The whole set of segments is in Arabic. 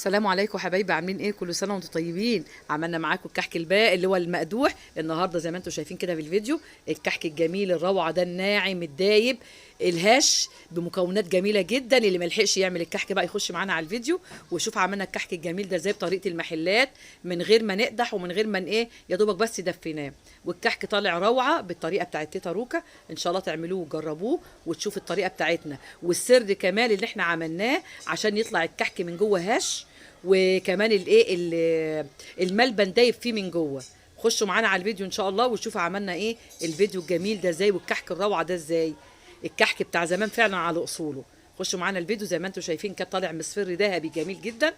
السلام عليكم حبايبي، عاملين ايه؟ كل سنه وانتم طيبين. عملنا معاكم الكحك الباقي اللي هو المقدوح النهارده زي ما انتم شايفين كده في الفيديو. الكحك الجميل الروعه ده، الناعم الدايب الهش بمكونات جميله جدا. اللي ما لحقش يعمل الكحك بقى يخش معانا على الفيديو ويشوف عملنا الكحك الجميل ده ازاي بطريقه المحلات، من غير ما نقدح ومن غير ما ايه، يا دوبك بس دفيناه. والكحك طالع روعه بالطريقه بتاعت تيتا روكا. ان شاء الله تعملوه وتجربوه وتشوفوا الطريقه بتاعتنا والسر كمان اللي احنا عملناه عشان يطلع الكحك من جوه هش، وكمان الملبن دايب فيه من جوه. خشوا معانا على الفيديو ان شاء الله وشوفوا عملنا ايه الفيديو الجميل ده ازاي، والكحك الروعه ده ازاي، الكحك بتاع زمان فعلا على اصوله. خشوا معانا الفيديو زي ما انتم شايفين كان طالع مصفر ذهبي جميل جدا،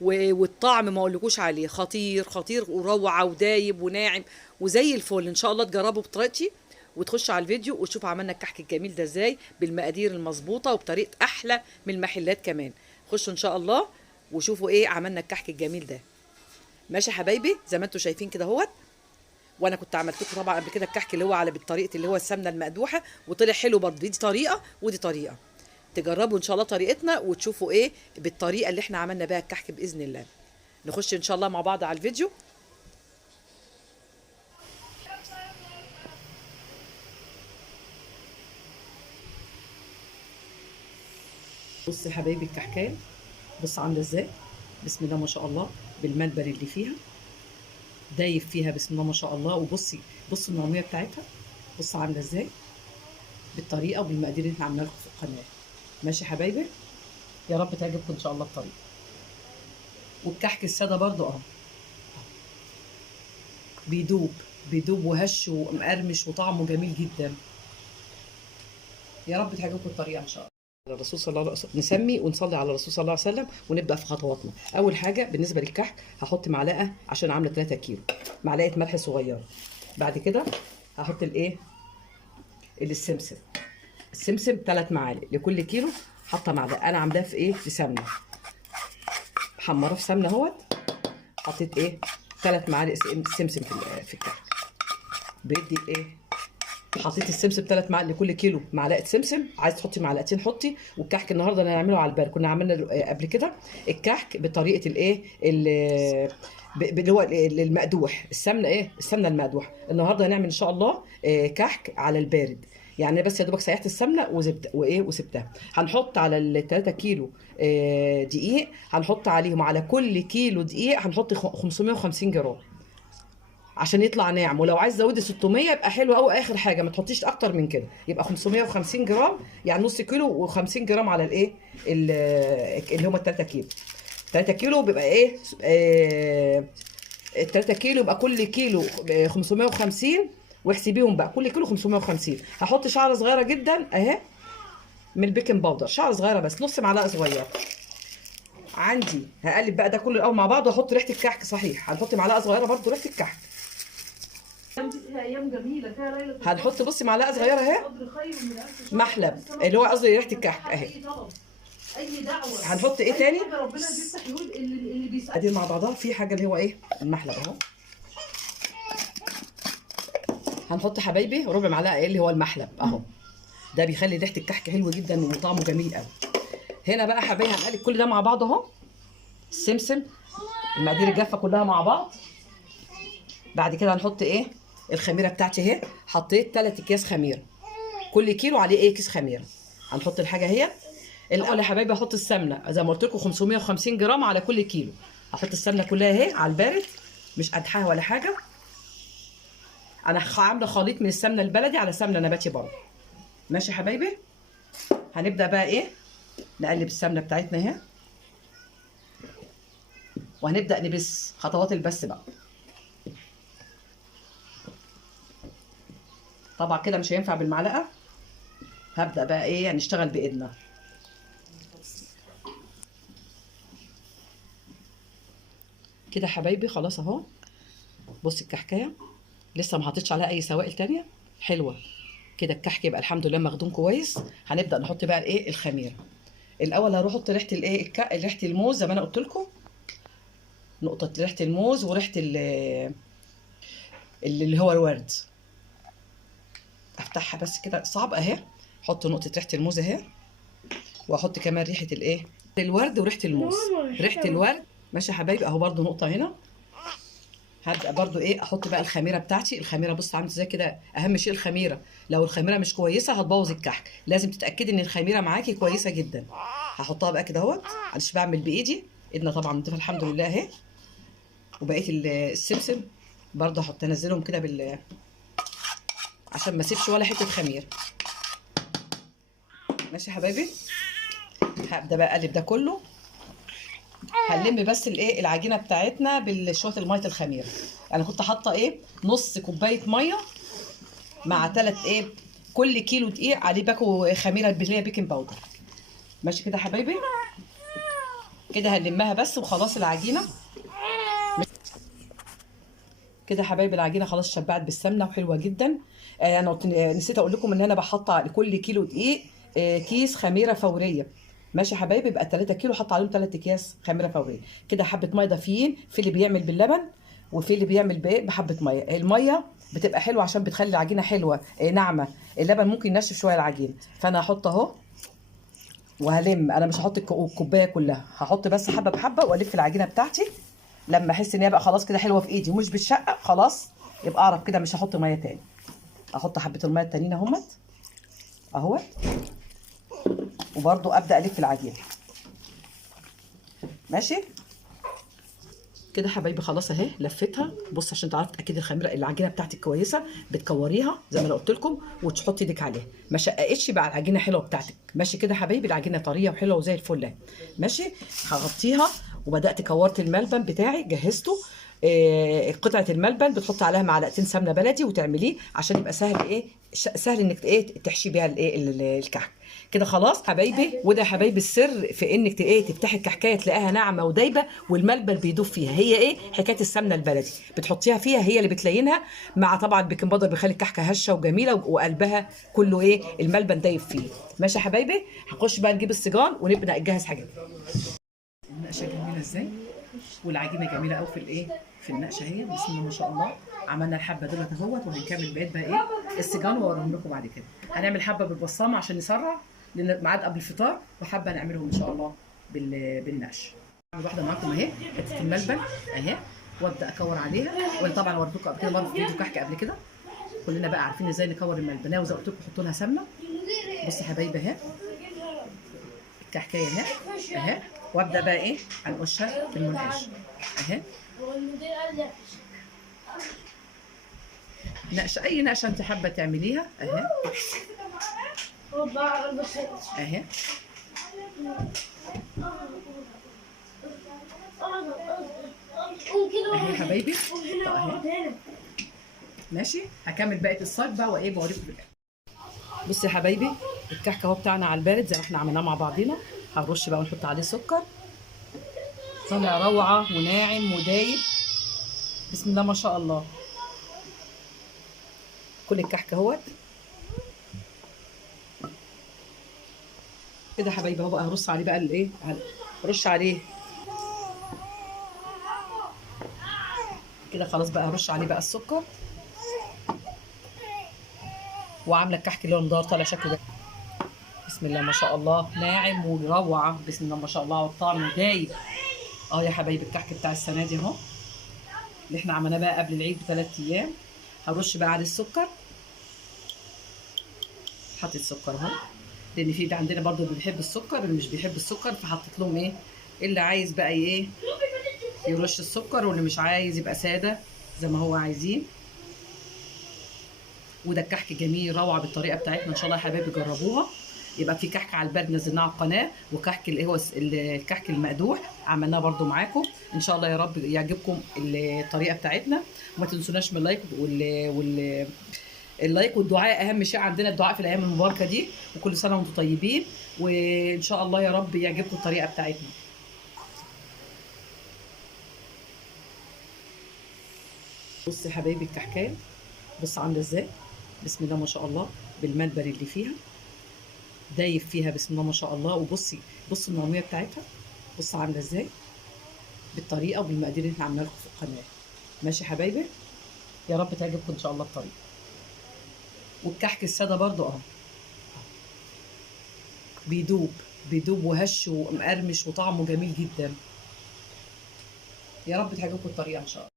والطعم ما اقولكوش عليه، خطير خطير وروعه ودايب وناعم وزي الفل. ان شاء الله تجربوا بطريقتي وتخشوا على الفيديو وتشوفوا عملنا الكحك الجميل ده ازاي بالمقادير المظبوطه وبطريقه احلى من المحلات كمان. خشوا ان شاء الله وشوفوا ايه عملنا الكحك الجميل ده. ماشي يا حبايبي، زي ما انتم شايفين كده اهوت. وانا كنت عملت لكم طبعا قبل كده الكحك اللي هو على بالطريقه اللي هو السمنه المقدوحه وطلع حلو برضه. دي طريقه ودي طريقه، تجربوا ان شاء الله طريقتنا وتشوفوا ايه بالطريقه اللي احنا عملنا بيها الكحك باذن الله. نخش ان شاء الله مع بعض على الفيديو. بص يا حبايبي الكحكايه، بص عامله ازاي، بسم الله ما شاء الله، بالملبن اللي فيها دايب فيها بسم الله ما شاء الله. وبصي بصوا النعوميه بتاعتها، بص عامله ازاي بالطريقه وبالمقادير اللي احنا عاملينها لكم في القناه. ماشي يا حبايبي، يا رب تعجبكم ان شاء الله الطريقه. والكحك الساده برضو بيدوب بيدوب وهش ومقرمش وطعمه جميل جدا. يا رب تعجبكم الطريقه ان شاء الله. الرسول صلى الله عليه وسلم نسمي ونصلي على الرسول صلى الله عليه وسلم ونبدا في خطواتنا. اول حاجه بالنسبه للكحك هحط معلقه عشان عامله 3 كيلو، معلقه ملح صغيره. بعد كده هحط الايه، السمسم. السمسم 3 معالق لكل كيلو، حاطه معلقه. انا عاملاه في ايه، في سمنه محمره في سمنه اهوت. حطيت ايه 3 معالق سمسم في الكحك بيدي ايه. حطيت السمسم 3 معالق لكل كيلو، معلقه سمسم. عايز تحطي معلقتين حطي. والكحك النهارده انا هنعمله على البارد. كنا عملنا قبل كده الكحك بطريقه الايه اللي هو المقدوح، السمنه ايه، السمنه المقدوحه. النهارده هنعمل ان شاء الله كحك على البارد، يعني بس يا دوبك سيحت السمنه وزبده وايه وسبتها. هنحط على ال 3 كيلو دقيق، هنحط عليهم على كل كيلو دقيق هنحط 550 جرام عشان يطلع ناعم. ولو عايز تزودي 600 يبقى حلو قوي. اخر حاجه ما تحطيش اكتر من كده، يبقى 550 جرام، يعني نص كيلو و50 جرام على الايه اللي هم 3 كيلو. 3 كيلو بيبقى ايه 3 كيلو يبقى كل كيلو 550. واحسبيهم بقى كل كيلو 550. هحط شعره صغيره جدا اهي من البيكنج باودر، شعره صغيره بس نص معلقه صغيره عندي. هقلب بقى ده كله الاول مع بعض واحط ريحه الكحك. صحيح هنحط معلقه صغيره برده ريحه الكحك. ايام جميله فيها ليله. هنحط بصي معلقه صغيره اهي محلب اللي هو قصدي ريحه الكحك اهي. اي دعوه. هنحط ايه تاني؟ ربنا بيفتح يقول اللي بيسال. ادي مع بعضها في حاجه اللي هو ايه، المحلب اهو. هنحط حبايبي ربع معلقه ايه اللي هو المحلب اهو. ده بيخلي ريحه الكحك حلوه جدا وطعمه جميل قوي. هنا بقى حبايبي هنقلب كل ده مع بعض اهو. السمسم، المقادير الجافه كلها مع بعض. بعد كده هنحط ايه، الخميره بتاعتي اهي. حطيت 3 اكياس خميره، كل كيلو عليه ايه كيس خميره. هنحط الحاجه اهي. الاول يا حبايبي احط السمنه زي ما قلت لكم 550 جرام على كل كيلو. احط السمنه كلها اهي على البارد، مش قدحها ولا حاجه. انا عامله خليط من السمنه البلدي على سمنه نباتي برضه. ماشي يا حبايبي، هنبدا بقى ايه، نقلب السمنه بتاعتنا اهي. وهنبدا نبس، خطوات البس بقى. طبعا كده مش هينفع بالمعلقه، هبدا بقى ايه نشتغل بايدنا كده حبايبي. خلاص اهو، بصي الكحكايه لسه ما حطيتش عليها اي سوائل تانية. حلوه كده الكحك يبقى الحمد لله مخدوم كويس. هنبدا نحط بقى الايه الخميره. الاول هروح احط ريحه الايه ريحه الموز زي ما انا قلت لكم، نقطه ريحه الموز وريحه اللي هو الورد. افتحها بس كده صعب اهي. احط نقطه ريحه الموز اهي، واحط كمان ريحه الايه الورد وريحه الموز، ريحه الورد. ماشي يا حبايبي، اهو برده نقطه هنا. هبدا برضو ايه احط بقى الخميره بتاعتي. الخميره بص عامله ازاي كده، اهم شيء الخميره. لو الخميره مش كويسه هتبوظ الكحك، لازم تتاكدي ان الخميره معاكي كويسه جدا. هحطها بقى كده اهوت، معلش بعمل بايدي، ايدنا طبعا نضيفه الحمد لله اهي. وبقيه السمسم برضو احط انزلهم كده عشان ما اسيبش ولا حته خميره. ماشي يا حبايبي، هبدا بقى اقلب ده كله. هنلم بس الايه العجينه بتاعتنا بالشويه الميه الخميره. انا كنت حاطه ايه نص كوبايه ميه مع 3 ايه كل كيلو دقيق عليه باكو خميره اللي هي بيكنج باودر. ماشي كده يا حبايبي، كده هنلمها بس وخلاص العجينه كده. حبايبي العجينه خلاص شبعت بالسمنه وحلوه جدا. انا نسيت اقول لكم ان انا بحط لكل كيلو دقيق كيس خميره فوريه. ماشي يا حبايبي، يبقى 3 كيلو حط عليهم 3 اكياس خميره فوريه. كده حبه ميه دافيين، في اللي بيعمل باللبن وفي اللي بيعمل بحبه ميه. الميه بتبقى حلوه عشان بتخلي العجينه حلوه ناعمه. اللبن ممكن ينشف شويه العجينه. فانا هحط اهو وهلم. انا مش هحط الكوبايه كلها، هحط بس حبه بحبه والف العجينه بتاعتي. لما احس ان هي بقى خلاص كده حلوه في ايدي ومش بتشقق خلاص، يبقى اعرف كده مش هحط ميه تاني. احط حبه الميه التانيين اهوت. وبرده ابدا الف العجينه. ماشي كده حبايبي، خلاص اهي لفتها. بص عشان تعرفي تاكدي الخميره العجينه بتاعتك كويسه، بتكوريها زي ما انا قلت لكم وتحطي ايدك عليها، ما شققتش بقى العجينه حلوه بتاعتك. ماشي كده حبايبي، العجينه طريه وحلوه وزي الفل اهي. ماشي، هغطيها. وبدات كورت الملبن بتاعي جهزته. قطعه الملبن بتحطي عليها معلقتين سمنه بلدي وتعمليه عشان يبقى سهل سهل انك تحشي بيها الكحك. كده خلاص حبايبي. وده يا حبايبي السر في انك تفتحي الكحكايه تلاقيها ناعمه ودايبه والملبن بيدوب فيها. هي حكايه السمنه البلدي بتحطيها فيها، هي اللي بتلينها. مع طبعا البيكنج باودر بيخلي الكحكه هشه وجميله وقلبها كله الملبن دايب فيه. ماشي يا حبايبي، هنخش بقى نجيب السيجان ونبدا نجهز حاجات. النقشه جميله ازاي، والعجينه جميله قوي في النقشه اهي. بسم الله ما شاء الله. عملنا الحبه دولت اهوت، وهنكمل بقيه بقى السيجان واوريهم لكم بعد كده. هنعمل حبه بالبصامه عشان نسرع لان ميعاد قبل الفطار، وحبه نعملهم ان شاء الله بالنقش. واحده معاكم اهي حته الملبن اهي، وابدا اكور عليها. وانا طبعا وريتكم قبل كده برضه في فيديو كحك قبل كده. كلنا بقى عارفين ازاي نكور الملبنه، وزي ما قلت لكم حطوا لها سمنه. بصوا يا حبايبي اهي الكحكايه اهي. وابدا بقى هنقشها بالمنقش اهي. نقشه، اي نقشه انت حابه تعمليها اهي اهي. اهي يا حبايبي اهي. ماشي، هكمل بقيه الصاج بقى بوريكم في الاخر. بصوا يا حبايبي الكحك اهو بتاعنا على البارد زي ما احنا عملناه مع بعضينا. هنرش بقى ونحط عليه سكر. طالع روعه وناعم ودايب. بسم الله ما شاء الله. كل الكحك اهوت كده يا حبايبي اهو. بقى هرص عليه بقى هرش عليه كده خلاص. بقى هرش عليه بقى السكر. وعامله الكحك اللي هو المدور طالع شكله ده. بسم الله ما شاء الله، ناعم وروعه. بسم الله ما شاء الله، والطعم دايب. يا حبايبي الكحك بتاع السنه دي اهو، اللي احنا عملناه بقى قبل العيد ب3 ايام. هرش بقى عليه السكر. حطيت سكر اهو، لان في عندنا برضو اللي بيحب السكر اللي مش بيحب السكر، فحطيت لهم اللي عايز بقى يرش السكر، واللي مش عايز يبقى ساده زي ما هو عايزين. وده الكحك جميل روعه بالطريقه بتاعتنا. ان شاء الله يا حبايبي جربوها. يبقى في كحك على البرد نزلناه على القناه، وكحك اللي هو الكحك المقدوح عملناه برده معاكم. ان شاء الله يا رب يعجبكم الطريقه بتاعتنا. وما تنسوناش من اللايك اللايك والدعاء. اهم شيء عندنا الدعاء في الايام المباركه دي. وكل سنه وانتم طيبين، وان شاء الله يا رب يعجبكم الطريقه بتاعتنا. بص يا حبايبي الكحكايه بص عامله ازاي. بسم الله ما شاء الله، بالملبن اللي فيها دايب فيها. بسم الله ما شاء الله. وبصي النوعيه بتاعتها بص عامله ازاي، بالطريقه وبالمقادير اللي احنا عاملينها لكم في القناه. ماشي يا حبايبي، يا رب تعجبكم ان شاء الله الطريقه. والكحك الساده برضو بيدوب. بيدوب وهش ومقرمش وطعمه جميل جدا. يا رب تعجبكم الطريقه ان شاء الله.